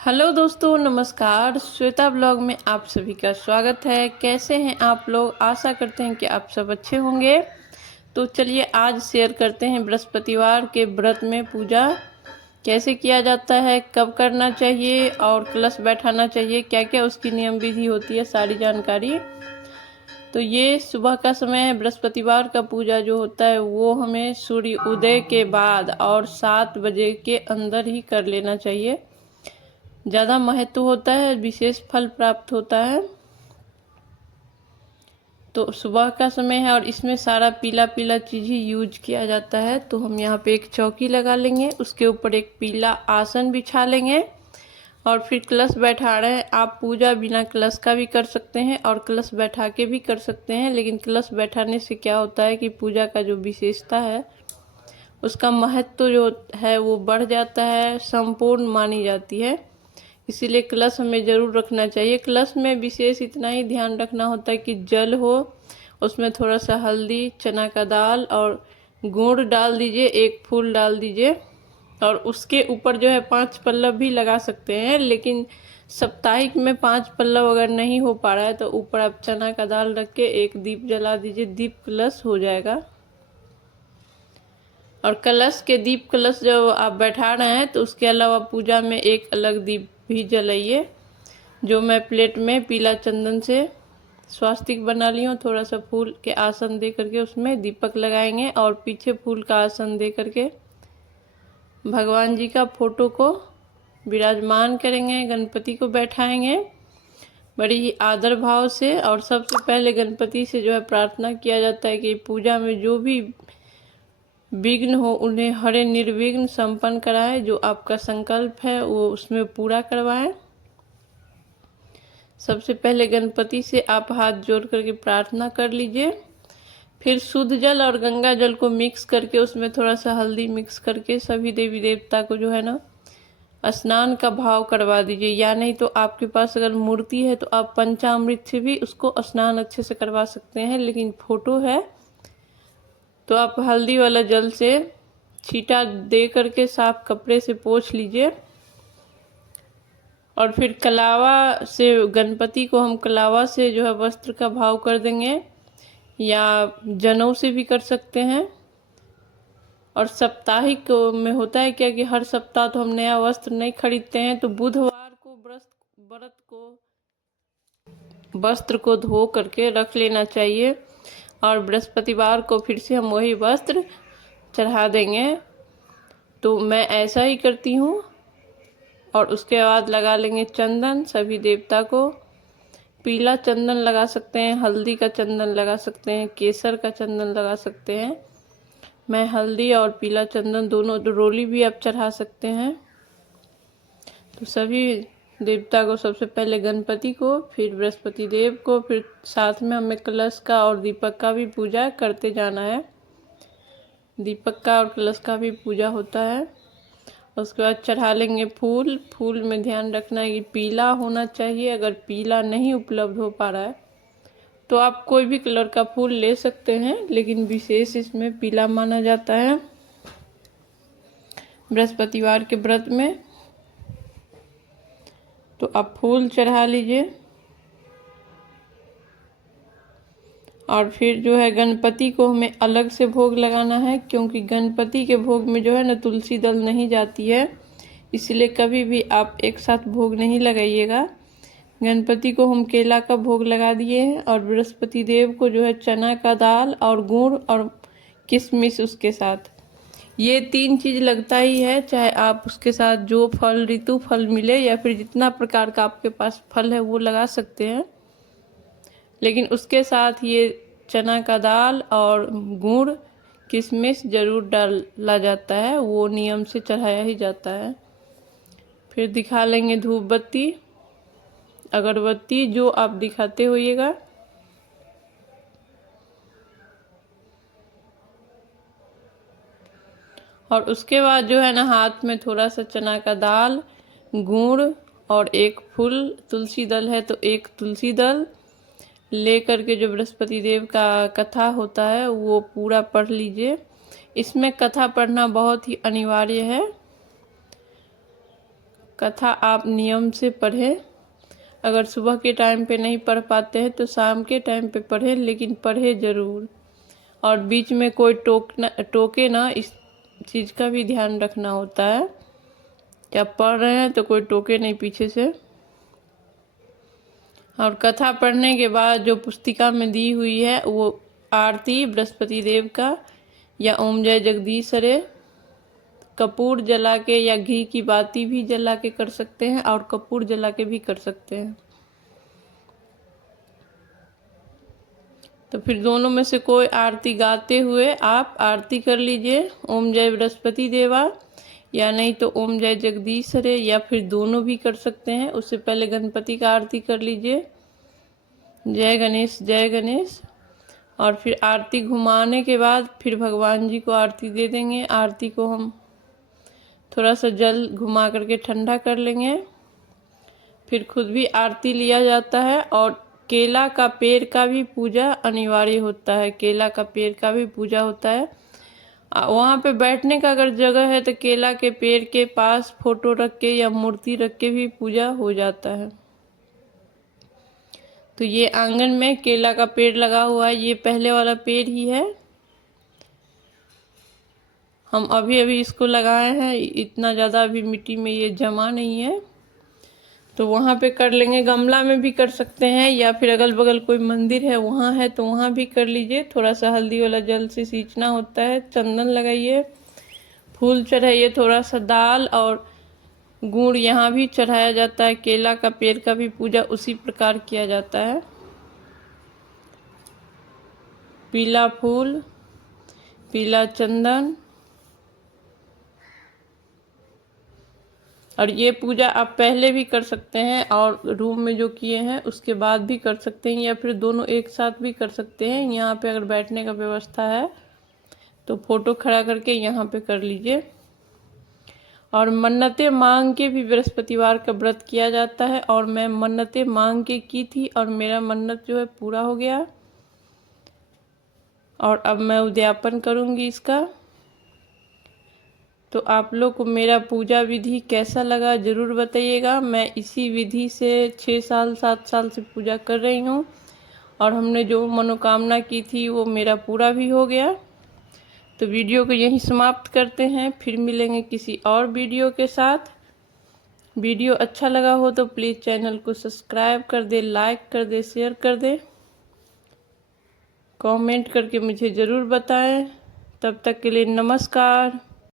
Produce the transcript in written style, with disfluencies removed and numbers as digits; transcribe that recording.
Hello दोस्तों, नमस्कार। Shweta blog में आप सभी का स्वागत है। कैसे हैं आप लोग? आशा करते हैं कि आप सब अच्छे होंगे। तो चलिए आज शेयर करते हैं बृहस्पतिवार के व्रत में पूजा कैसे किया जाता है, कब करना चाहिए और कलश बैठाना चाहिए, क्या क्या उसकी नियम विधि होती है, सारी जानकारी। तो ये सुबह का समय है। बृहस्पतिवार का पूजा जो होता है वो हमें सूर्य उदय के बाद और 7 बजे के अंदर ही कर लेना चाहिए। ज़्यादा महत्व होता है, विशेष फल प्राप्त होता है। तो सुबह का समय है और इसमें सारा पीला पीला चीज़ ही यूज किया जाता है। तो हम यहाँ पे एक चौकी लगा लेंगे, उसके ऊपर एक पीला आसन बिछा लेंगे और फिर कलश बैठा रहे हैं। आप पूजा बिना कलश का भी कर सकते हैं और कलश बैठा के भी कर सकते हैं, लेकिन कलश बैठाने से क्या होता है कि पूजा का जो विशेषता है उसका महत्व जो है वो बढ़ जाता है, संपूर्ण मानी जाती है। इसीलिए कलश हमें ज़रूर रखना चाहिए। कलश में विशेष इतना ही ध्यान रखना होता है कि जल हो, उसमें थोड़ा सा हल्दी, चना का दाल और गुड़ डाल दीजिए, एक फूल डाल दीजिए और उसके ऊपर जो है 5 पल्लव भी लगा सकते हैं। लेकिन साप्ताहिक में 5 पल्लव अगर नहीं हो पा रहा है तो ऊपर आप चना का दाल रख के एक दीप जला दीजिए, दीप कलश हो जाएगा। और कलश के दीप कलश जब आप बैठा रहे हैं तो उसके अलावा पूजा में एक अलग दीप भी जलाइए, जो मैं प्लेट में पीला चंदन से स्वास्तिक बना ली हूँ। थोड़ा सा फूल के आसन दे करके उसमें दीपक लगाएंगे और पीछे फूल का आसन दे करके भगवान जी का फोटो को विराजमान करेंगे, गणपति को बैठाएंगे बड़ी ही आदर भाव से। और सबसे पहले गणपति से जो है प्रार्थना किया जाता है कि पूजा में जो भी विघ्न हो उन्हें हरे निर्विघ्न संपन्न कराए, जो आपका संकल्प है वो उसमें पूरा करवाएं। सबसे पहले गणपति से आप हाथ जोड़ करके प्रार्थना कर लीजिए। फिर शुद्ध जल और गंगा जल को मिक्स करके उसमें थोड़ा सा हल्दी मिक्स करके सभी देवी देवता को जो है ना स्नान का भाव करवा दीजिए। या नहीं तो आपके पास अगर मूर्ति है तो आप पंचामृत से भी उसको स्नान अच्छे से करवा सकते हैं, लेकिन फोटो है तो आप हल्दी वाला जल से छींटा दे करके साफ कपड़े से पोंछ लीजिए। और फिर कलावा से गणपति को हम कलावा से जो है वस्त्र का भाव कर देंगे, या जनेऊ से भी कर सकते हैं। और साप्ताहिक में होता है क्या कि हर सप्ताह तो हम नया वस्त्र नहीं खरीदते हैं, तो बुधवार को व्रत को वस्त्र को धो करके रख लेना चाहिए और बृहस्पतिवार को फिर से हम वही वस्त्र चढ़ा देंगे। तो मैं ऐसा ही करती हूँ। और उसके बाद लगा लेंगे चंदन। सभी देवता को पीला चंदन लगा सकते हैं, हल्दी का चंदन लगा सकते हैं, केसर का चंदन लगा सकते हैं। मैं हल्दी और पीला चंदन दोनों रोली भी आप चढ़ा सकते हैं। तो सभी देवता को सबसे पहले गणपति को, फिर बृहस्पति देव को, फिर साथ में हमें कलश का और दीपक का भी पूजा करते जाना है। दीपक का और कलश का भी पूजा होता है। उसके बाद चढ़ा लेंगे फूल। फूल में ध्यान रखना है कि पीला होना चाहिए। अगर पीला नहीं उपलब्ध हो पा रहा है तो आप कोई भी कलर का फूल ले सकते हैं, लेकिन विशेष इसमें पीला माना जाता है बृहस्पतिवार के व्रत में। तो आप फूल चढ़ा लीजिए और फिर जो है गणपति को हमें अलग से भोग लगाना है, क्योंकि गणपति के भोग में जो है ना तुलसी दल नहीं जाती है। इसलिए कभी भी आप एक साथ भोग नहीं लगाइएगा। गणपति को हम केला का भोग लगा दिए हैं और बृहस्पति देव को जो है चना का दाल और गुड़ और किशमिश उसके साथ, ये 3 चीज़ लगता ही है। चाहे आप उसके साथ जो फल, ऋतु फल मिले या फिर जितना प्रकार का आपके पास फल है वो लगा सकते हैं, लेकिन उसके साथ ये चना का दाल और गुड़ किशमिश ज़रूर डाला जाता है, वो नियम से चढ़ाया ही जाता है। फिर दिखा लेंगे धूप बत्ती, अगरबत्ती जो आप दिखाते होइएगा। और उसके बाद जो है ना हाथ में थोड़ा सा चना का दाल, गुड़ और एक फूल, तुलसी दल है तो एक तुलसी दल ले करके जो बृहस्पति देव का कथा होता है वो पूरा पढ़ लीजिए। इसमें कथा पढ़ना बहुत ही अनिवार्य है। कथा आप नियम से पढ़ें। अगर सुबह के टाइम पे नहीं पढ़ पाते हैं तो शाम के टाइम पे पढ़ें, लेकिन पढ़ें ज़रूर। और बीच में कोई टोके ना, इस चीज़ का भी ध्यान रखना होता है। जब पढ़ रहे हैं तो कोई टोके नहीं पीछे से। और कथा पढ़ने के बाद जो पुस्तिका में दी हुई है वो आरती बृहस्पति देव का या ओम जय जगदीश हरे कपूर जला के या घी की बाती भी जला के कर सकते हैं और कपूर जला के भी कर सकते हैं। तो फिर दोनों में से कोई आरती गाते हुए आप आरती कर लीजिए, ओम जय बृहस्पति देवा या नहीं तो ओम जय जगदीश हरे, या फिर दोनों भी कर सकते हैं। उससे पहले गणपति का आरती कर लीजिए, जय गणेश जय गणेश। और फिर आरती घुमाने के बाद फिर भगवान जी को आरती दे देंगे। आरती को हम थोड़ा सा जल घुमा करके ठंडा कर लेंगे। फिर खुद भी आरती लिया जाता है। और केला का पेड़ का भी पूजा अनिवार्य होता है, केला का पेड़ का भी पूजा होता है। वहाँ पे बैठने का अगर जगह है तो केला के पेड़ के पास फोटो रख के या मूर्ति रख के भी पूजा हो जाता है। तो ये आंगन में केला का पेड़ लगा हुआ है, ये पहले वाला पेड़ ही है। हम अभी अभी इसको लगाए हैं, इतना ज़्यादा अभी मिट्टी में ये जमा नहीं है। तो वहाँ पे कर लेंगे, गमला में भी कर सकते हैं या फिर अगल बगल कोई मंदिर है वहाँ है तो वहाँ भी कर लीजिए। थोड़ा सा हल्दी वाला जल से सींचना होता है, चंदन लगाइए, फूल चढ़ाइए, थोड़ा सा दाल और गुड़ यहाँ भी चढ़ाया जाता है। केला का पेड़ का भी पूजा उसी प्रकार किया जाता है। पीला फूल, पीला चंदन, और ये पूजा आप पहले भी कर सकते हैं और रूम में जो किए हैं उसके बाद भी कर सकते हैं, या फिर दोनों एक साथ भी कर सकते हैं। यहाँ पे अगर बैठने का व्यवस्था है तो फोटो खड़ा करके यहाँ पे कर लीजिए। और मन्नतें मांग के भी बृहस्पतिवार का व्रत किया जाता है, और मैं मन्नतें मांग के की थी और मेरा मन्नत जो है पूरा हो गया। और अब मैं उद्यापन करूँगी इसका। तो आप लोग को मेरा पूजा विधि कैसा लगा ज़रूर बताइएगा। मैं इसी विधि से 6 साल 7 साल से पूजा कर रही हूँ, और हमने जो मनोकामना की थी वो मेरा पूरा भी हो गया। तो वीडियो को यहीं समाप्त करते हैं, फिर मिलेंगे किसी और वीडियो के साथ। वीडियो अच्छा लगा हो तो प्लीज़ चैनल को सब्सक्राइब कर दे, लाइक कर दे, शेयर कर दे, कमेंट करके मुझे ज़रूर बताएं। तब तक के लिए नमस्कार।